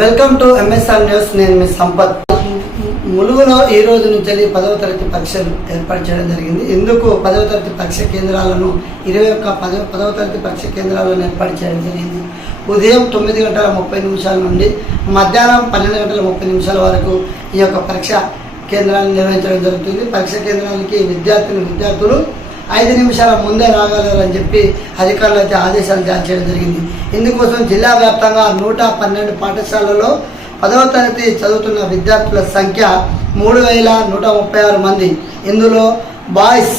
Welcome to MSR news నేను మీ సంపత్. ములుగులో ఈ రోజు నుంచి పదవ తరగతి పరీక్షలు ఏర్పాటు చేయడం జరిగింది. ఎందుకు పదవ తరగతి పరీక్ష కేంద్రాలను ఇరవై ఒక్క పదవ పదవ తరగతి పరీక్ష కేంద్రాలను ఏర్పాటు చేయడం జరిగింది. ఉదయం తొమ్మిది గంటల ముప్పై నిమిషాల నుండి మధ్యాహ్నం పన్నెండు గంటల ముప్పై నిమిషాల వరకు ఈ యొక్క పరీక్ష కేంద్రాలను నిర్వహించడం జరుగుతుంది. పరీక్ష కేంద్రానికి విద్యార్థులు విద్యార్థులు ఐదు నిమిషాల ముందే రాగలరని చెప్పి అధికారులు అయితే ఆదేశాలు జారీ చేయడం జరిగింది. ఇందుకోసం జిల్లా వ్యాప్తంగా నూట పన్నెండు పాఠశాలల్లో పదవ తరగతి చదువుతున్న విద్యార్థుల సంఖ్య మూడు వేల నూట ముప్పై ఆరు మంది. ఇందులో బాయ్స్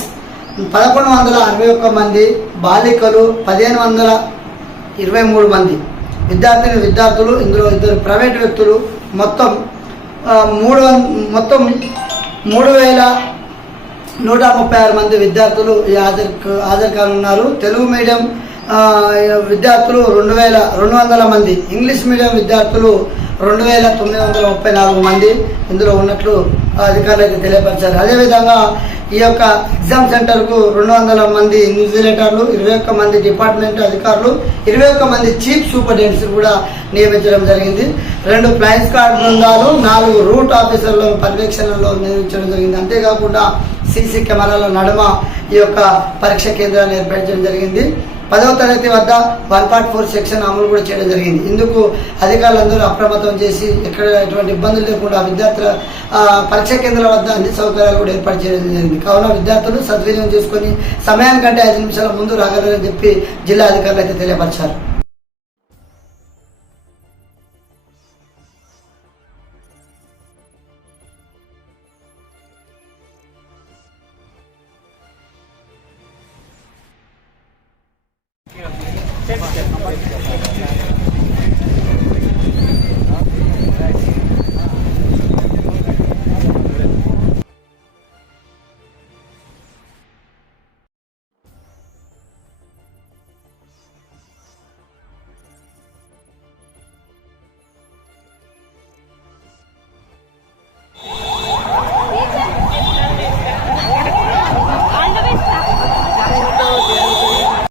పదకొండు వందల అరవై ఒక్క మంది బాలికలు పదిహేను వందల ఇరవై మూడు మంది. విద్యార్థిని విద్యార్థులు ఇందులో ఇద్దరు ప్రైవేట్ వ్యక్తులు. మొత్తం మూడు మొత్తం మూడు వేల నూట ముప్పై ఆరు మంది విద్యార్థులు హాజరు హాజరు కానున్నారు. తెలుగు మీడియం విద్యార్థులు రెండు వేల రెండు వందల మంది. ఇంగ్లీష్ మీడియం విద్యార్థులు రెండు వేల తొమ్మిది వందల ముప్పై నాలుగు మంది ఇందులో ఉన్నట్లు అధికారులకు తెలియపరిచారు. అదేవిధంగా ఈ యొక్క ఎగ్జామ్ సెంటర్కు రెండు వందల మంది ఇన్విజిలేటర్లు ఇరవై ఒక్క మంది డిపార్ట్మెంట్ అధికారులు ఇరవై ఒక్క మంది చీఫ్ సూపరింటెండెంట్స్ కూడా నియమించడం జరిగింది. రెండు ప్లైన్స్ కార్డ్ బృందాలు నాలుగు రూట్ ఆఫీసర్ల పర్యవేక్షణలో నియమించడం జరిగింది. అంతేకాకుండా సీసీ కెమెరాల నడుమ ఈ యొక్క పరీక్ష కేంద్రాన్ని ఏర్పరచడం జరిగింది. పదవ తరగతి వద్ద వన్ పార్ట్ ఫోర్ సెక్షన్ అమలు కూడా చేయడం జరిగింది. ఇందుకు అధికారులందరూ అప్రమత్తం చేసి ఎక్కడ ఎటువంటి ఇబ్బందులు లేకుండా విద్యార్థుల పరీక్ష కేంద్రాల వద్ద అన్ని సౌకర్యాలు కూడా ఏర్పాటు చేయడం జరిగింది. కావున విద్యార్థులు సద్వినియోగం చేసుకొని సమయానికంటే ఐదు నిమిషాల ముందు రాగలరని చెప్పి జిల్లా అధికారులు అయితే తెలియపరిచారు. 頑張れ。